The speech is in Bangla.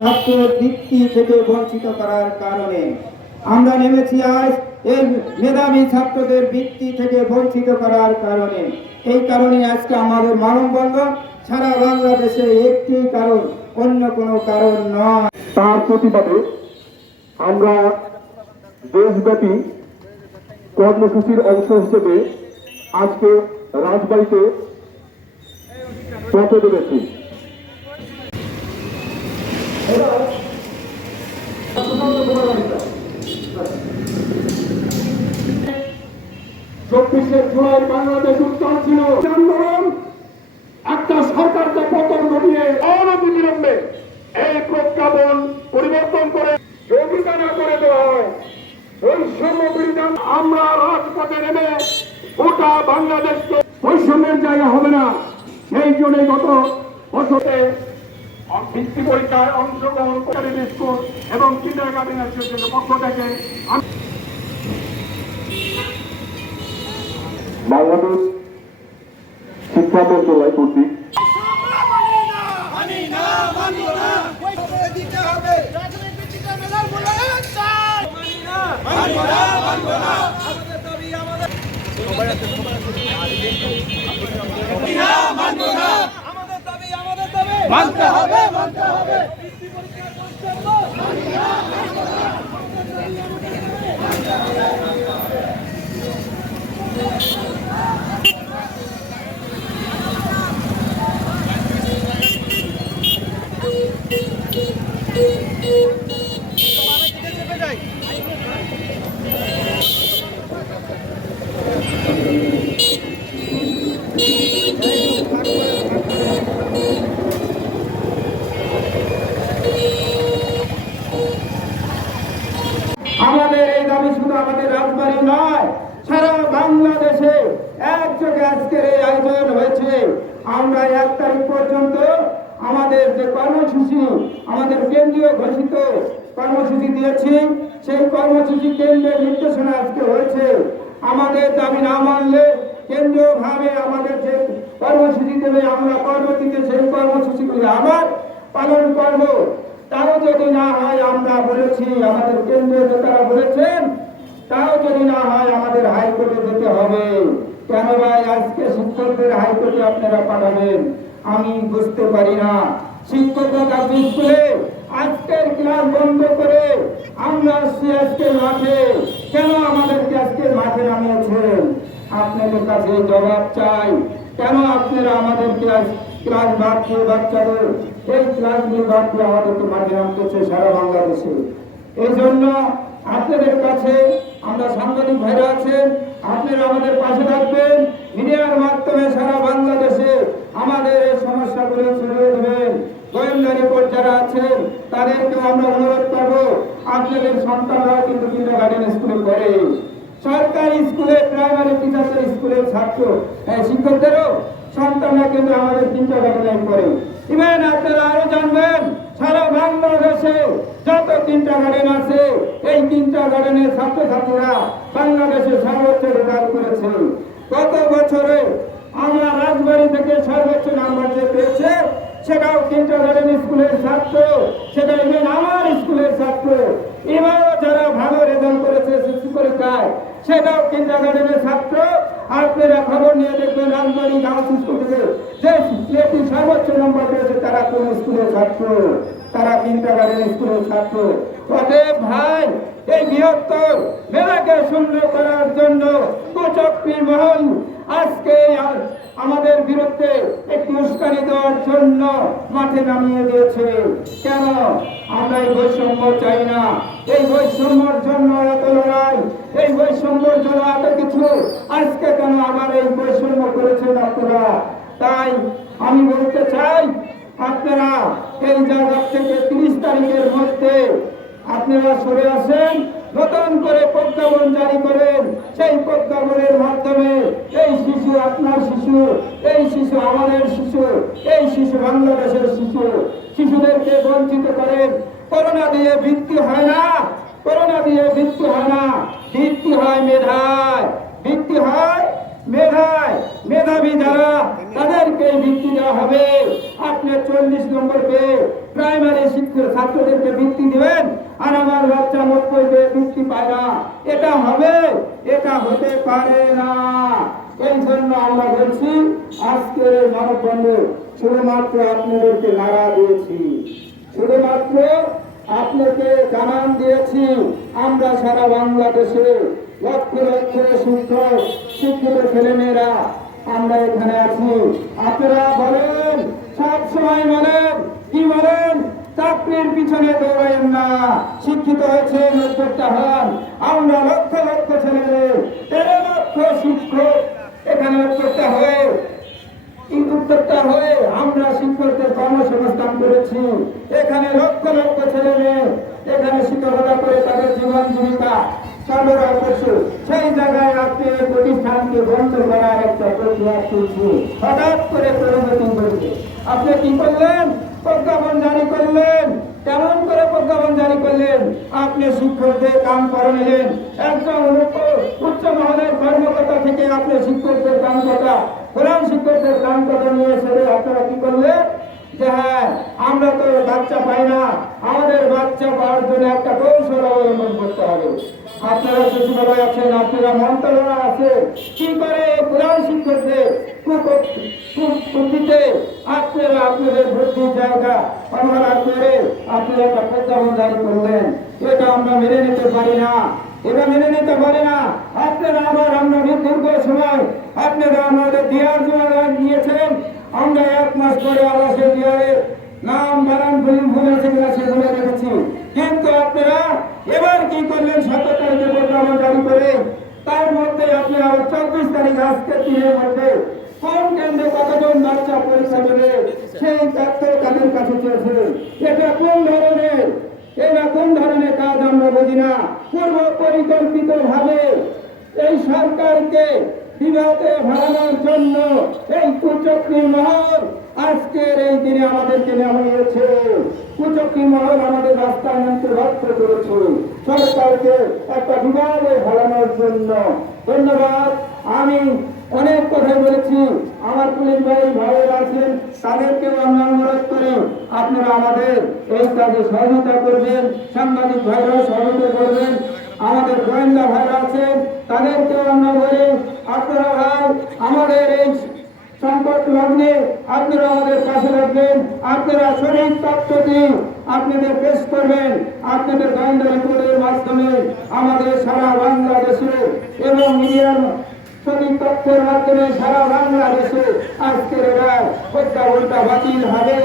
ছাত্রের বৃত্তি থেকে বঞ্চিত করার কারণে। আমরা নেমেছি আজ এই মেধাবী ছাত্রদের বৃত্তি থেকে বঞ্চিত করার কারণে। এই কারণে আজকে আমাদের মানববন্ধন সারা বাংলাদেশে একটি কারণ, অন্য কোনো কারণ নয়। তার প্রতিবাদে আমরা দেশব্যাপী কর্মসূচির অংশ হিসেবে আজকে রাজবাড়িতে পথে নেমেছি। চব্বিশে জুলাই বাংলাদেশ উত্তাল ছিল। আন্দোলন একটা সরকারকে পতন ঘটিয়ে অনতি বিলম্বে এই প্রজ্ঞাপন পরিবর্তন করে যোগিতা না করে দেওয়া হয়। আমরা রাজপথে নেমে গোটা বাংলাদেশকে বৈষম্যের জায়গা হবে না। সেই জন্যই গত বছরে ভিত্তি পরীক্ষায় অংশগ্রহণ করে স্কুল এবং কিন্ডার গার্ডেন অ্যাসোসিয়েশনের পক্ষ থেকে বাংলাদেশ শিক্ষা মন্ত্রণালয় কর্তৃক মানি না মানি না করে দিতে হবে রাজনীতিটা মেলার বলে চাই মানি না মানি না মানবো না আমাদের দাবি আমাদের মানবো না আমাদের দাবি আমাদের দাবি মানতে হবে মানতে হবে। Thank পরীক্ষার আমাদের রাজবাড়ি নয়, সারা বাংলাদেশে একযোগে আজকের এই আয়োজন হয়েছে। আমরা এক তারিখ পর্যন্ত আমাদের যে কর্মসূচি, আমাদের কেন্দ্রীয় ঘোষিত কর্মসূচি দিয়েছি, সেই কর্মসূচি কেন্দ্রের নির্দেশনা আজকে হয়েছে। আমাদের দাবি না মানলে কেন্দ্রীয় ভাবে আমাদের যে কর্মসূচি দেবে, আমরা পরবর্তীতে সেই কর্মসূচিগুলি আবার পালন করব। তাও যদি না হয়, আমরা বলেছি, আমাদের কেন্দ্রীয় নেতারা বলেছেন তাও যদি না হয় আমাদের হাইকোর্টে যেতে হবে। কেন ভাই, আজকে শিক্ষকদের হাইকোর্টে আপনারা পাঠাবেন? আমি বুঝতে পারি না। শিক্ষকরা স্কুলে আজকের ক্লাস বন্ধ করে আমরা আজকের মাঠে। কেন আমাদেরকে আজকের মাঠে নামিয়েছেন? আপনাদের কাছে জবাব চাই। কেন আপনারা আমাদেরকে আজ ক্লাস বাদ দিয়ে বাচ্চাদের, এই ক্লাসগুলো বাদ দিয়ে আমাদেরকে মাঠে নামতেছে সারা বাংলাদেশে? এই জন্য আপনাদের কাছে আমরা সাংবাদিক ভাইরা আছেন, আপনারা আমাদের পাশে থাকবেন। মিডিয়ার মাধ্যমে সারা বাংলাদেশে আমাদের এই সমস্যাগুলো ছড়িয়ে দেবেন গোয়েন্দা রিপোর্ট যারা আছেন, তাদেরকেও আমরা অনুরোধ করব, আপনাদের সন্তানরাও কিন্তু গার্ডেন স্কুলে পড়ে। সরকারি স্কুলে প্রাইমারি টিচার্সের স্কুলের ছাত্র শিক্ষকদেরও সন্তানরা কিন্তু আমাদের তিনটা ঘটনায় পড়ে। ইভেন আপনারা আরও জানবেন বাংলাদেশে যত তিনটা গার্ডেন আছে, এই তিনটা গার্ডেনের ছাত্রছাত্রীরা বাংলাদেশে সর্বোচ্চ রেজাল্ট করেছে। গত বছরে আমরা রাজবাড়ি থেকে সর্বোচ্চ নাম্বার যে পেয়েছে, সেটাও তিনটা গার্ডেন স্কুলের ছাত্র সেটা ইভেন আমার স্কুলের ছাত্র এবারও যারা ভালো রেজাল্ট করেছে শিশু পরীক্ষায় সেটাও কিন্ডার গার্ডেনের ছাত্র আপনারা খবর নিয়ে দেখবেন রাজবাড়ি গার্লস স্কুল থেকে যে ছেলেটি সর্বোচ্চ নম্বর পেয়েছে তারা কোন স্কুলের ছাত্র, তারা কিন্ডার গার্ডেন স্কুলের ছাত্র। অতএব ভাই, এই বৃহত্তর মেলাকে সুন্দর করার জন্য কুচক্রী মহল আজকে আমাদের বিরুদ্ধে একটি উস্কানি দেওয়ার জন্য মাঠে নামিয়ে দিয়েছে। কেন? আমরা এই বৈষম্য চাই না। এই বৈষম্যর জন্য এত লড়াই, এই বৈষম্যর জন্য এত কিছু আজকে কেন আবার এই বৈষম্য করেছেন আপনারা তাই আমি বলতে চাই আপনারা এই জায়গা থেকে তিরিশ তারিখের মধ্যে আপনারা সরে আসেন, নতুন করে প্রজ্ঞাপন জারি করেন। সেই প্রজ্ঞাপনের মাধ্যমে এই শিশু আপনার শিশু, এই শিশু আমাদের শিশু, এই শিশু বাংলাদেশের শিশু, শিশুদেরকে বঞ্চিত করেন। করোনা দিয়ে বৃত্তি হয় না, করোনা দিয়ে বৃত্তি হয় না। বৃত্তি হয় মেধায় বৃত্তি হয় মেধায়, মেধাবী যারা, তাদেরকে বৃত্তি দেওয়া হবে। আপনি চল্লিশ নম্বর পেয়ে প্রাইমারি শিক্ষক ছাত্রদেরকে বৃত্তি দিবেন, আর আমার বাচ্চা নব্বই পেয়ে বৃত্তি পায় না। এটা হবে, এটা হতে পারে না। এই জন্য আমরা বলছি, আজকের মানববন্ধ শুধুমাত্র আপনাদেরকে নাড়া দিয়েছি। শুধুমাত্র আপনাকে জানান দিয়েছি, আমরা সারা বাংলাদেশে লক্ষ লক্ষ শিক্ষক শিক্ষিত ছেলেমেয়েরা, আমরা এখানে আছি। আপনারা বলেন, সব সময় বলেন, কি বলেন? চাকরির পিছনে দৌড়াইন না। শিক্ষিত হয়েছে, উদ্যোক্তা হন। আমরা লক্ষ লক্ষ ছেলে তেরো লক্ষ শিক্ষক এখানে উদ্যোক্তা হয়ে উদ্যোক্তা হয়ে আমরা শিক্ষকদের কর্মসংস্থান করেছি। এখানে লক্ষ লক্ষ ছেলে মেয়ে এখানে শিক্ষকতা করে তাদের জীবন জীবিকা। সরবরাহ করছে সেই জায়গায় প্রতিষ্ঠানকে বন্ধ করার একটা প্রক্রিয়া চলছে। হঠাৎ করে পরিবর্তন করেছে আপনি কি করলেন? প্রজ্ঞাপন জারি করলেন। কেমন করে প্রজ্ঞাপন জারি করলেন? আপনি শিক্ষকদের কাম করে নিলেন। একজন উচ্চ- মহলের কর্মকর্তা থেকে আপনি শিক্ষকদের কাম কথা প্রধান শিক্ষকদের কাম কথা নিয়ে সেরে আপনারা কি করলেন? যে হ্যাঁ আমরা তো বাচ্চা পাই না। বাচ্চা পাওয়ার জন্য একটা কৌশল অবলম্বন করতে হবে। আপনারা সচিবালয় আছেন, আপনারা মন্ত্রণালয় আছে কি করে প্রধান শিক্ষকদের আপনারা মেনে নিতে পারি না। এটা আবার আমরা আমাদের দিয়ার জমা নিয়েছেন। আমরা এক মাস পরে আবার সেই দিয়ারের নাম, বানান ভুল ভুল আছে কিনা রেখেছি। কিন্তু আপনারা এবার কি করলেন? সতেরো তারিখে প্রজ্ঞাপন জারি করে তার মধ্যে আপনারা চব্বিশ তারিখ আজকে দিনের মধ্যে কোন কেন্দ্রে কতজন বাচ্চা পরীক্ষা দেবে, সেই তথ্য তাদের কাছে চেয়েছে এটা কোন ধরনের? এটা কোন ধরনের কাজ আমরা বুঝি না। পূর্ব পরিকল্পিত ভাবে এই সরকারকে বিভাগে ভাড়ানোর জন্য এই কুচক্রী মহল আজকের এই দিনে আমাদেরকে নামিয়েছে কুচক্রী মহল আমাদের রাস্তায় নামতে বাধ্য করেছে। সরকারকে একটা বিভাগে ভাড়ানোর জন্য। ধন্যবাদ। আমি অনেক কথা বলেছি। আমার পুলিশ ভাই, ভাইয়ের আছেন, তাদেরকেও আমরা অনুরোধ করি, আপনারা আমাদের এই কাজে সহযোগিতা করবেন, সাংবাদিক ভাইরাও সহযোগিতা করবেন। আমাদের গোয়েন্দা ভাইরা আছেন, তাদেরকেও আমরা বলি, আপনারা ভাই, আমাদের এই সংকট লগ্নে আপনারা আমাদের পাশে রাখবেন আপনারা সঠিক তথ্যটি আপনাদের পেশ করবেন, আপনাদের গোয়েন্দা রিপোর্টের মাধ্যমে আমাদের সারা বাংলাদেশে এবং মিডিয়ার সঠিক তথ্যের মাধ্যমে সারা বাংলাদেশে আজকের এরা হত্যা উল্টা বাতিল হবে।